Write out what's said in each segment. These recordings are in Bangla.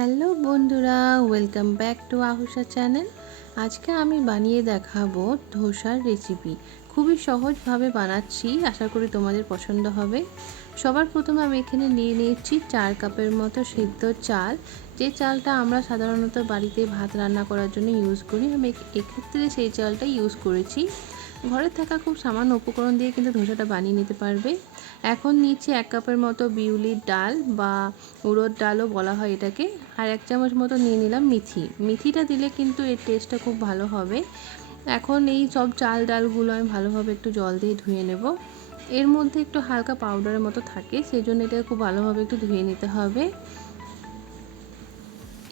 হ্যালো বন্ধুরা, welcome back to Ahusha channel. আজকে আমি বানিয়ে দেখাবো ধোসার রেসিপি। খুবই সহজভাবে বানাচ্ছি, আশা করি তোমাদের পছন্দ হবে। সবার প্রথমে আমি এখানে নিয়ে নিয়েছি চার কাপের মতো সিদ্ধ চাল। যে চালটা আমরা সাধারণত বাড়িতে ভাত রান্না করার জন্য ইউজ করি, আমি এক্ষেত্রে সেই চালটা ইউজ করেছি। ঘরে থাকা খুব সামান্য উপকরণ দিয়ে কিন্তু ধোসাটা বানিয়ে নিতে পারবে। এখন নিচে এক কাপের মতো বিউলির ডাল বা উড়োর ডালও বলা হয় এটাকে। আর এক চামচ মতো নিয়ে নিলাম মিথি। মিথিটা দিলে কিন্তু এর টেস্টটা খুব ভালো হবে। এখন এই সব চাল ডালগুলো আমি ভালোভাবে একটু জল দিয়ে ধুয়ে নেব। এর মধ্যে একটু হালকা পাউডারের মতো থাকে সেই জন্য এটা খুব ভালোভাবে একটু ধুয়ে নিতে হবে।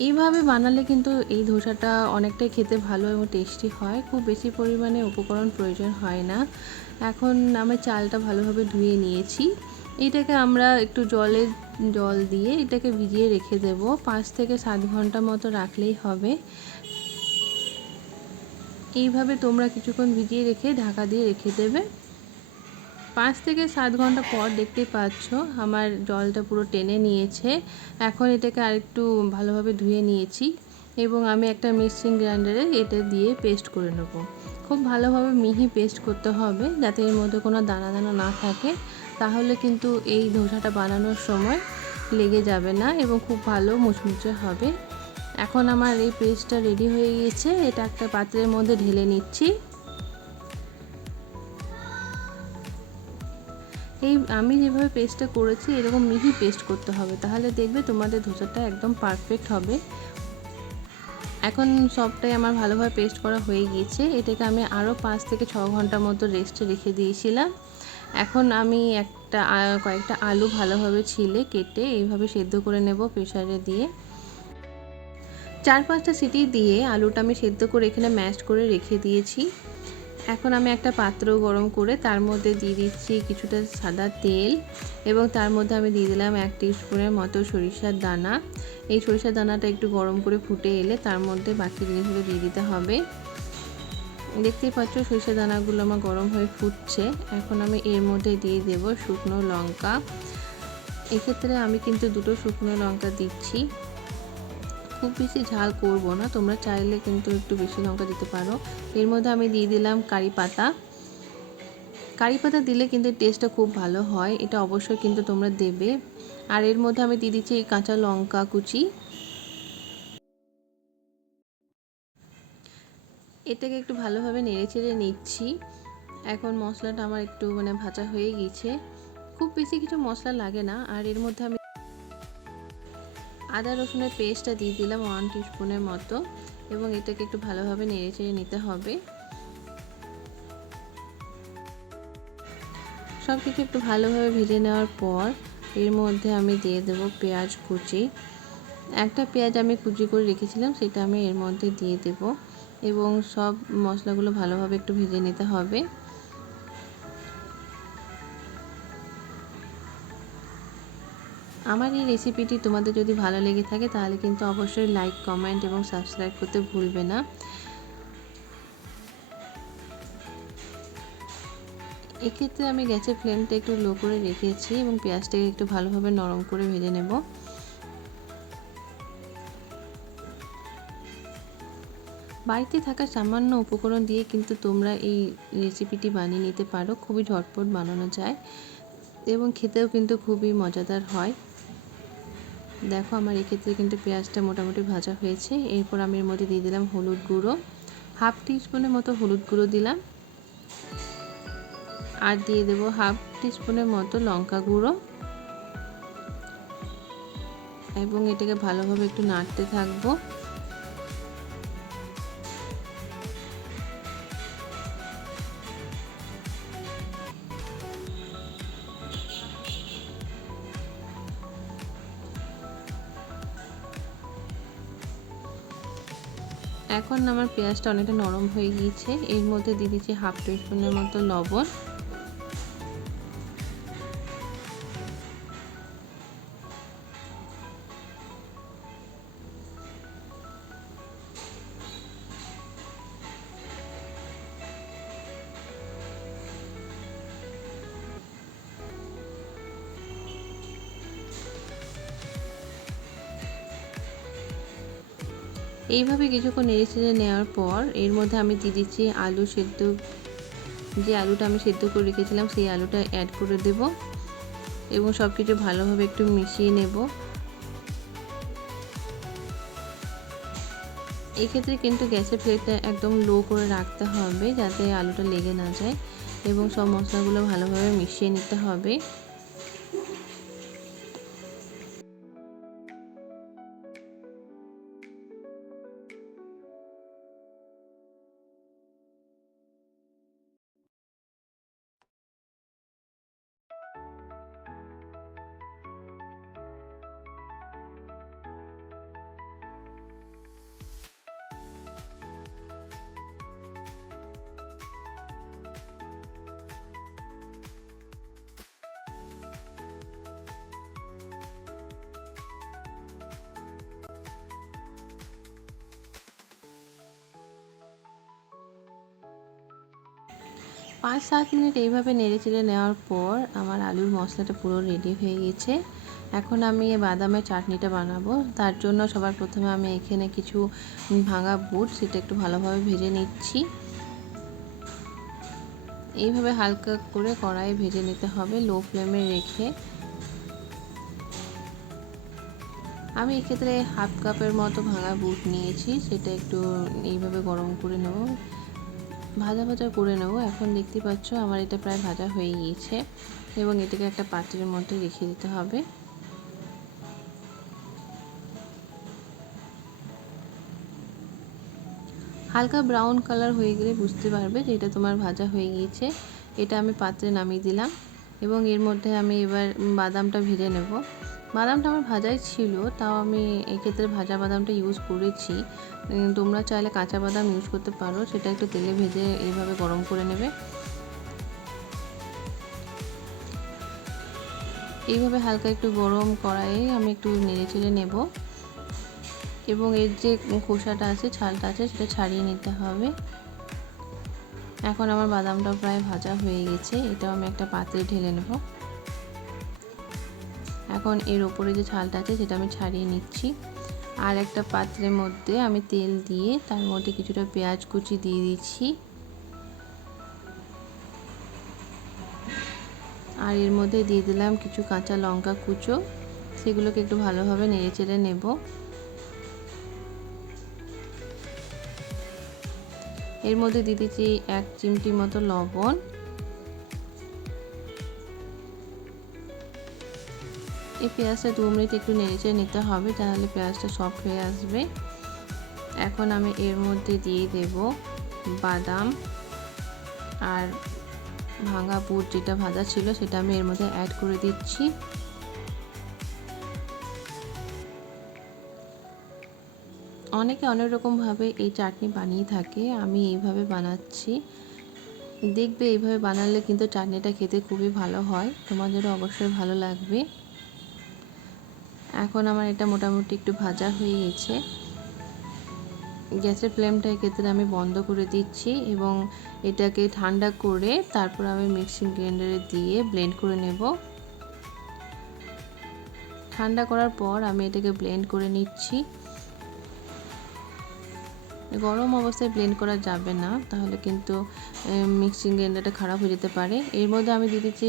এইভাবে বানালে কিন্তু এই ধোসাটা অনেকটাই খেতে ভালো এবং টেস্টি হয়। খুব বেশি পরিমাণে উপকরণ প্রয়োজন হয় না। এখন আমি চালটা ভালোভাবে ধুয়ে নিয়েছি। এটাকে আমরা একটু জলে, জল দিয়ে এটাকে ভিজিয়ে রেখে দেব। পাঁচ থেকে সাত ঘণ্টা মতো রাখলেই হবে। এইভাবে তোমরা কিছুক্ষণ ভিজিয়ে রেখে ঢাকা দিয়ে রেখে দেবে। পাঁচ থেকে সাত ঘণ্টা পর দেখতেই পাচ্ছ আমার জলটা পুরো টেনে নিয়েছে। এখন এটাকে আরেকটু ভালোভাবে ধুয়ে নিয়েছি এবং আমি একটা মিক্সিং গ্রাইন্ডারে এটা দিয়ে পেস্ট করে নেব। খুব ভালোভাবে মিহি পেস্ট করতে হবে যাতে এর মধ্যে কোনো দানা দানা না থাকে। তাহলে কিন্তু এই ধোসাটা বানানোর সময় লেগে যাবে না এবং খুব ভালো মুচমুচে হবে। এখন আমার এই পেস্টটা রেডি হয়ে গিয়েছে। এটা একটা পাত্রের মধ্যে ঢেলে নিচ্ছি। এই আমি যেভাবে পেস্টটা করেছি, এরকম মিহি পেস্ট করতে হবে। তাহলে দেখবে তোমাদের ধোসাটা একদম পারফেক্ট হবে। এখন সবটাই আমার ভালোভাবে পেস্ট করা হয়ে গিয়েছে। এটাকে আমি আরও পাঁচ থেকে ছ ঘণ্টার মতো রেস্টে রেখে দিয়েছিলাম। এখন আমি একটা কয়েকটা আলু ভালোভাবে ছিলে, কেটে এইভাবে সেদ্ধ করে নেব প্রেশারে দিয়ে। চার পাঁচটা সিটি দিয়ে আলুটা আমি সেদ্ধ করে এখানে ম্যাশ করে রেখে দিয়েছি। এখন আমি একটা পাত্র গরম করে তার মধ্যে দিয়ে দিচ্ছি কিছুটা সাদা তেল এবং তার মধ্যে আমি দিয়ে দিলাম এক স্পুনের মতো সরিষার দানা। এই সরিষার দানাটা একটু গরম করে ফুটে এলে তার মধ্যে বাকি জিনিসগুলো দিয়ে দিতে হবে। দেখতেই পাচ্ছ সরিষার দানাগুলো আমার গরম হয়ে ফুটছে। এখন আমি এর মধ্যে দিয়ে দেব শুকনো লঙ্কা। এক্ষেত্রে আমি কিন্তু দুটো শুকনো লঙ্কা দিচ্ছি। খুব বেশি ঝাল করব না, তোমরা চাইলে কিন্তু একটু বেশি লঙ্কা দিতে পারো। এর মধ্যে আমি দিয়ে দিলাম কারি পাতা। কারি পাতা দিলে কিন্তু টেস্টটা খুব ভালো হয়, এটা অবশ্যই কিন্তু তোমরা দেবে। আর এর মধ্যে আমি দিয়ে দিচ্ছি কাঁচা লঙ্কা কুচি। এটাকে একটু ভালোভাবে নেড়ে চেড়ে নিচ্ছি। এখন মশলাটা আমার একটু মানে ভাজা হয়ে গিয়েছে। খুব বেশি কিছু মশলা লাগে না, আর এর মধ্যে আমি আদা রসুনের পেস্টটা দিয়ে দিলাম ওয়ান টিস্পুনের মতো, এবং এটাকে একটু ভালোভাবে নেড়ে চেড়ে নিতে হবে। সব কিছু একটু ভালোভাবে ভেজে নেওয়ার পর, এর মধ্যে আমি দিয়ে দেবো পেঁয়াজ কুচি। একটা পেঁয়াজ আমি কুচি করে রেখেছিলাম, সেটা আমি এর মধ্যে দিয়ে দেব, এবং সব মশলাগুলো ভালোভাবে একটু ভেজে নিতে হবে। আমার এই রেসিপিটি তোমাদের যদি ভালো লেগে থাকে, তাহলে কিন্তু অবশ্যই লাইক কমেন্ট এবং সাবস্ক্রাইব করতে ভুলবে না। এক্ষেত্রে আমি গ্যাসের ফ্লেমটা একটু লো করে রেখেছি এবং পেঁয়াজটাকে একটু ভালোভাবে নরম করে ভেজে নেব। বাড়িতে থাকা সামান্য উপকরণ দিয়ে কিন্তু তোমরা এই রেসিপিটি বানিয়ে নিতে পারো। খুবই ঝটপট বানানো যায় এবং খেতেও কিন্তু খুবই মজাদার হয়। দেখো আমার এক্ষেত্রে কিন্তু পেঁয়াজটা মোটামুটি ভাজা হয়েছে। এরপর আমি এর মধ্যে দিয়ে দিলাম হলুদ গুঁড়ো। হাফ টিস্পুনের মতো হলুদ গুঁড়ো দিলাম। আর দিয়ে দেবো হাফ টিস্পুনের মতো লঙ্কা গুঁড়ো। এবং এটাকে ভালোভাবে একটু নাড়তে থাকব। আমার পেঁয়াজটা অনেকটা নরম হয়ে গিয়েছে। এর মধ্যে দিয়ে দিচ্ছি হাফ টিস্পুনের মতো লবণ। এইভাবে কিছুক্ষণ নেড়ে নেওয়ার পর এর মধ্যে আমি দিয়ে দিচ্ছি আলু সেদ্ধ। যে আলুটা আমি সেদ্ধ করে রেখেছিলাম, সেই আলুটা অ্যাড করে দেব এবং সব কিছু ভালোভাবে একটু মিশিয়ে নেব। এক্ষেত্রে কিন্তু গ্যাসের ফ্লেমটা একদম লো করে রাখতে হবে যাতে আলুটা লেগে না যায় এবং সব মশলাগুলো ভালোভাবে মিশিয়ে নিতে হবে। পাঁচ সাত মিনিট এইভাবে নেড়ে চেড়ে নেওয়ার পর আমার আলুর মশলাটা পুরো রেডি হয়ে গেছে। এখন আমি এই বাদামের চাটনিটা বানাবো। তার জন্য সবার প্রথমে আমি এখানে কিছু ভাঙা বুট সেটা একটু ভালোভাবে ভেজে নিচ্ছি। এইভাবে হালকা করে কড়াই ভেজে নিতে হবে লো ফ্লেমে রেখে। আমি এক্ষেত্রে হাফ কাপের মতো ভাঙা বুট নিয়েছি, সেটা একটু এইভাবে গরম করে নেব। ভাজা ভাজা করে নেব। এখন দেখতে পাচ্ছ আমার এটা প্রায় ভাজা হয়ে গিয়েছে এবং এটাকে একটা পাত্রের মধ্যে রেখে দিতে হবে। হালকা ব্রাউন কালার হয়ে গেলে বুঝতে পারবে যে এটা তোমার ভাজা হয়ে গিয়েছে। এটা আমি পাত্রে নামিয়ে দিলাম এবং এর মধ্যে আমি এবার বাদামটা ভেজে নেব। বাদামটা আমার ভাজাই ছিল, তাও আমি এক্ষেত্রে ভাজা বাদামটা ইউজ করেছি। তোমরা চাইলে কাঁচা বাদাম ইউজ করতে পারো, সেটা একটু তেলে ভেজে এইভাবে গরম করে নেবে। এইভাবে হালকা একটু গরম কড়াইয়ে আমি একটু নেড়ে চেড়ে নেব। এবং এর যে খোসাটা আছে, ছালটা আছে, সেটা ছাড়িয়ে নিতে হবে। এখন আমার বাদামটা প্রায় ভাজা হয়ে গেছে, এটাও আমি একটা পাত্রে ঢেলে নেব। এখন এর ওপরে যে ছালটা আছে সেটা আমি ছাড়িয়ে নিচ্ছি। আর একটা পাত্রের মধ্যে আমি তেল দিয়ে তার মধ্যে কিছুটা পেঁয়াজ কুচি দিয়ে দিচ্ছি। আর এর মধ্যে দিয়ে দিলাম কিছু কাঁচা লঙ্কা কুচো। সেগুলোকে একটু ভালোভাবে নেড়ে চেড়ে নেব। এর মধ্যে দিয়ে দিচ্ছি এক চিমটি মতো লবণ। এই পেঁয়াজটা দু মিনিট একটু নেড়েচে নিতে হবে, তাহলে পেঁয়াজটা সফট হয়ে আসবে। এখন আমি এর মধ্যে দিয়ে দেব বাদাম আর ভাঙা বুট যেটা ভাজা ছিল সেটা আমি এর মধ্যে অ্যাড করে দিচ্ছি। অনেকে অনেক রকমভাবে এই চাটনি বানিয়ে থাকে, আমি এইভাবে বানাচ্ছি। দেখবে এইভাবে বানালে কিন্তু চাটনিটা খেতে খুবই ভালো হয়, তোমাদেরও অবশ্যই ভালো লাগবে। এখন আমার এটা মোটামুটি একটু ভাজা হয়ে গেছে। গ্যাসের ফ্লেমটা এক্ষেত্রে আমি বন্ধ করে দিচ্ছি এবং এটাকে ঠান্ডা করে তারপর আমি মিক্সিং গ্রাইন্ডারে দিয়ে ব্লেন্ড করে নেব। ঠান্ডা করার পর আমি এটাকে ব্লেন্ড করে নিচ্ছি। গরম অবস্থায় ব্লেন্ড করা যাবে না, তাহলে কিন্তু মিক্সিং গ্রাইন্ডারটা খারাপ হয়ে যেতে পারে। এর মধ্যে আমি দিয়ে দিচ্ছি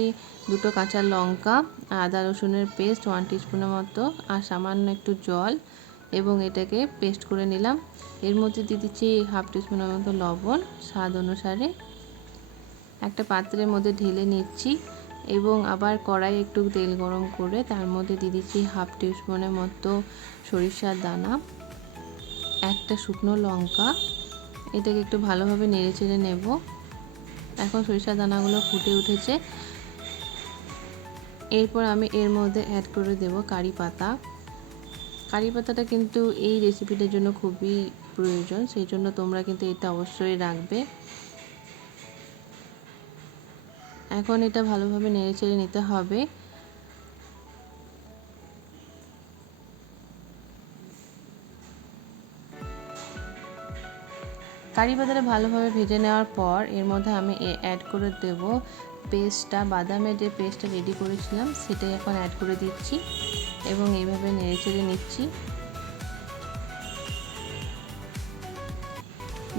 দুটো কাঁচা লঙ্কা, আদা রসুনের পেস্ট ওয়ান টিস্পুনের মতো, আর সামান্য একটু জল এবং এটাকে পেস্ট করে নিলাম। এর মধ্যে দিয়ে দিচ্ছি হাফ টিস্পুনের মতো লবণ, স্বাদ অনুসারে। একটা পাত্রের মধ্যে ঢেলে নিচ্ছি এবং আবার কড়াই একটু তেল গরম করে তার মধ্যে দিয়ে দিচ্ছি হাফ টিস্পুনের মতো সরিষার দানা। একটা শুকনো লঙ্কা। এটাকে একটু ভালোভাবে নেড়ে চেড়ে নেব। এখন সরিষা দানাগুলো ফুটে উঠেছে। এরপর আমি এর মধ্যে অ্যাড করে দেব কারি পাতা। কারি পাতাটা কিন্তু এই রেসিপিটার জন্য খুবই প্রয়োজন, সেই জন্য তোমরা কিন্তু এটা অবশ্যই রাখবে। এখন এটা ভালোভাবে নেড়ে চেড়ে নিতে হবে। কারি পাতাটা ভালোভাবে ভেজে নেওয়ার পর এর মধ্যে আমি অ্যাড করে দেব পেস্টটা বাদামের যে পেস্টটা রেডি করেছিলাম সেটাই এখন অ্যাড করে দিচ্ছি এবং এইভাবে নেড়ে চেড়ে নিচ্ছি।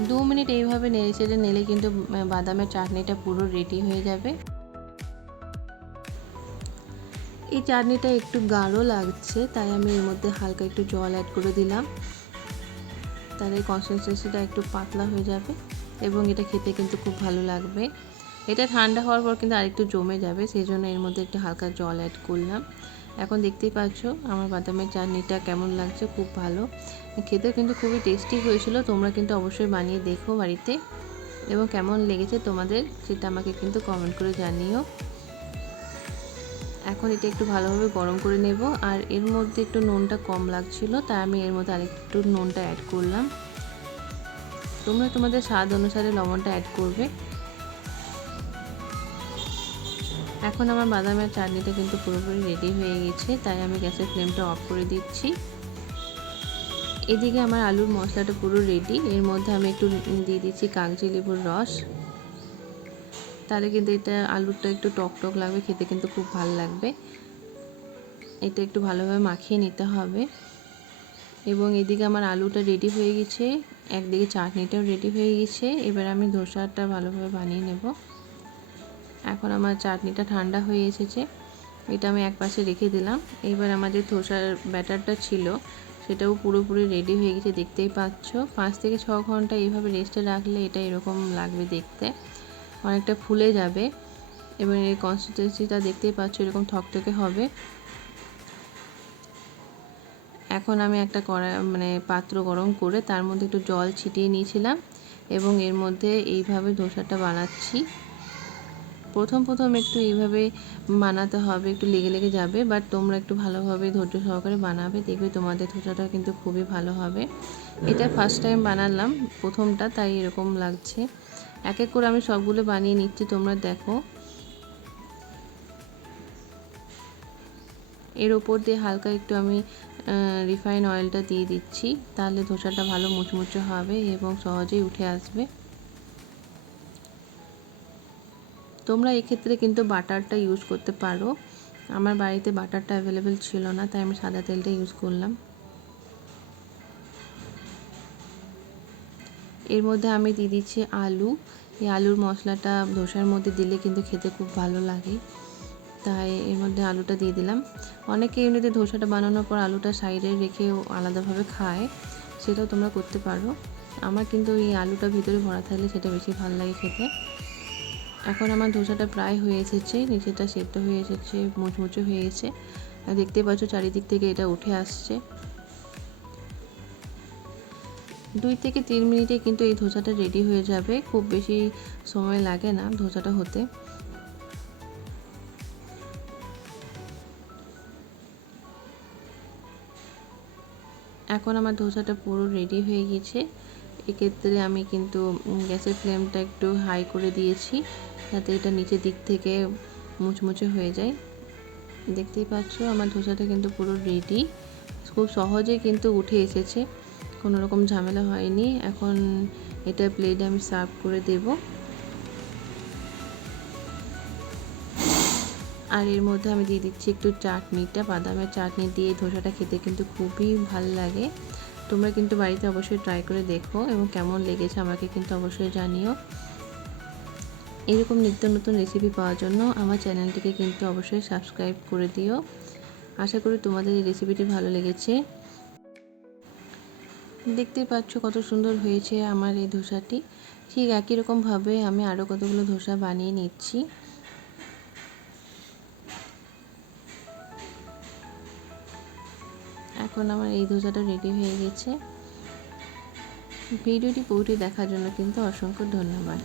দু মিনিট এইভাবে নেড়ে চেড়ে নিলে কিন্তু বাদামের চাটনিটা পুরো রেডি হয়ে যাবে। এই চাটনিটা একটু গাঢ় লাগছে, তাই আমি এর মধ্যে হালকা একটু জল অ্যাড করে দিলাম। তাহলে কনসিস্টেন্সিটা একটু পাতলা হয়ে যাবে এবং এটা খেতে কিন্তু খুব ভালো লাগবে। এটা ঠান্ডা হওয়ার পর কিন্তু আরেকটু জমে যাবে সেই জন্য এর মধ্যে একটু হালকা জল অ্যাড করলাম। এখন দেখতেই পাচ্ছ আমার বাদামের চাটনিটা কেমন লাগছে, খুব ভালো। খেতে কিন্তু খুবই টেস্টি হয়েছিল, তোমরা কিন্তু অবশ্যই বানিয়ে দেখো বাড়িতে। এবং কেমন লেগেছে তোমাদের, সেটা আমাকে কিন্তু কমেন্ট করে জানিও। এখন এটা একটু ভালোভাবে গরম করে নেব। আর এর মধ্যে একটু নুনটা কম লাগছিল, তাই আমি এর মধ্যে আরেকটু নুনটা অ্যাড করলাম। তোমরা তোমাদের স্বাদ অনুসারে লবণটা অ্যাড করবে। এখন আমার বাদামের চাটনিটা কিন্তু পুরোপুরি রেডি হয়ে গেছে, তাই আমি গ্যাসের ফ্লেমটা অফ করে দিচ্ছি। এদিকে আমার আলুর মশলাটা পুরো রেডি এর মধ্যে আমি একটু দিয়ে দিচ্ছি কাগজি লেবুর রস। তাহলে কিন্তু এটা আলুটা একটু টক টক লাগবে, খেতে কিন্তু খুব ভালো লাগবে। এটা একটু ভালোভাবে মাখিয়ে নিতে হবে। এবং এদিকে আমার আলুটা রেডি হয়ে গেছে, একদিকে চাটনিটাও রেডি হয়ে গেছে। এবার আমি ধোসাটা ভালোভাবে বানিয়ে নেব। এখন আমার চাটনিটা ঠান্ডা হয়ে এসেছে, এটা আমি এক পাশে রেখে দিলাম। এবার আমাদের ধোসার ব্যাটারটা ছিল, সেটাও পুরোপুরি রেডি হয়ে গেছে, দেখতেই পাচ্ছ। পাঁচ থেকে ছ ঘণ্টা এইভাবে রেস্টে রাখলে এটা এরকম লাগবে দেখতে। অনেকটা ফুলে যাবে। এবং এই কনসিস্টেন্সিটা দেখতেই পাচ্ছ এরকম থকথকে হবে। এখন আমি একটা কড়া মানে পাত্র গরম করে তার মধ্যে একটু জল ছিটিয়ে নিয়েছিলাম এবং এর মধ্যে এইভাবে ধোসাটা বানাচ্ছি। প্রথম প্রথম একটু এইভাবে বানাতে হবে, একটু লেগে লেগে যাবে বাট তোমরা একটু ভালোভাবে ধৈর্য সহকারে বানাবে, দেখবে তোমাদের ধোসাটা কিন্তু খুবই ভালো হবে। এটা ফার্স্ট টাইম বানালাম, প্রথমটা তাই এরকম লাগছে। এক এক করে আমি সবগুলো বানিয়ে নিচ্ছি, তোমরা দেখো। এর ওপর দিয়ে হালকা একটু আমি রিফাইন অয়েলটা দিয়ে দিচ্ছি, তাহলে ধোসাটা ভালো মুচমুচে হবে এবং সহজেই উঠে আসবে। তোমরা এক্ষেত্রে কিন্তু বাটারটা ইউজ করতে পারো। আমার বাড়িতে বাটারটা অ্যাভেলেবেল ছিল না, তাই আমি সাদা তেলটা ইউজ করলাম। এর মধ্যে আমি দিয়ে দিচ্ছি আলু। এই আলুর মশলাটা ধোসার মধ্যে দিলে কিন্তু খেতে খুব ভালো লাগে। তাই এর মধ্যে আলুটা দিয়ে দিলাম। অনেকে এমনিতে ধোসাটা বানানোর পর আলুটা সাইডে রেখে আলাদাভাবে খায়, সেটাও তোমরা করতে পারো। আমার কিন্তু এই আলুটা ভিতরে ভরা থাকলে সেটা বেশি ভালো লাগে খেতে। এখন আমার ধোসাটা প্রায় হয়ে এসেছে নিচেটা সেদ্ধ হয়ে এসেছে, মুচমুচে হয়ে আর দেখতে পাচ্ছ চারিদিক থেকে এটা উঠে আসছে। দুই থেকে তিন মিনিটে কিন্তু এই ধোসাটা রেডি হয়ে যাবে। খুব বেশি সময় লাগে না ধোসাটা হতে। এখন আমার ধোসাটা পুরো রেডি হয়ে গেছে এক্ষেত্রে আমি কিন্তু গ্যাসের ফ্লেমটা একটু হাই করে দিয়েছি যাতে এটা নিচের দিক থেকে মুচমুচে হয়ে যায়। দেখতেই পাচ্ছ, আমার ধোসাটা কিন্তু পুরো রেডি। খুব সহজে কিন্তু উঠে এসেছে। কোনো রকম ঝামেলা হয়নি। এখন এটা প্লেটে আমি সার্ভ করে দেব। আর এর মধ্যে আমি দিয়ে দিচ্ছি একটু চাটনিটা বাদামের চাটনি দিয়ে ধোসাটা খেতে কিন্তু খুবই ভালো লাগে। তোমরা কিন্তু বাড়িতে অবশ্যই ট্রাই করে দেখো এবং কেমন লেগেছে আমাকে কিন্তু অবশ্যই জানিও। এরকম নিত্য নতুন রেসিপি পাওয়ার জন্য আমার চ্যানেলটিকে কিন্তু অবশ্যই সাবস্ক্রাইব করে দিও। আশা করি তোমাদের এই রেসিপিটি ভালো লেগেছে। দেখতেই পাচ্ছ কত সুন্দর হয়েছে আমার এই ধোসাটি। ঠিক একই রকমভাবে আমি আরও কতগুলো ধোসা বানিয়ে নিচ্ছি। এখন আমার এই ধোসাটা রেডি হয়ে গেছে। ভিডিওটি পুরোটি দেখার জন্য কিন্তু অসংখ্য ধন্যবাদ।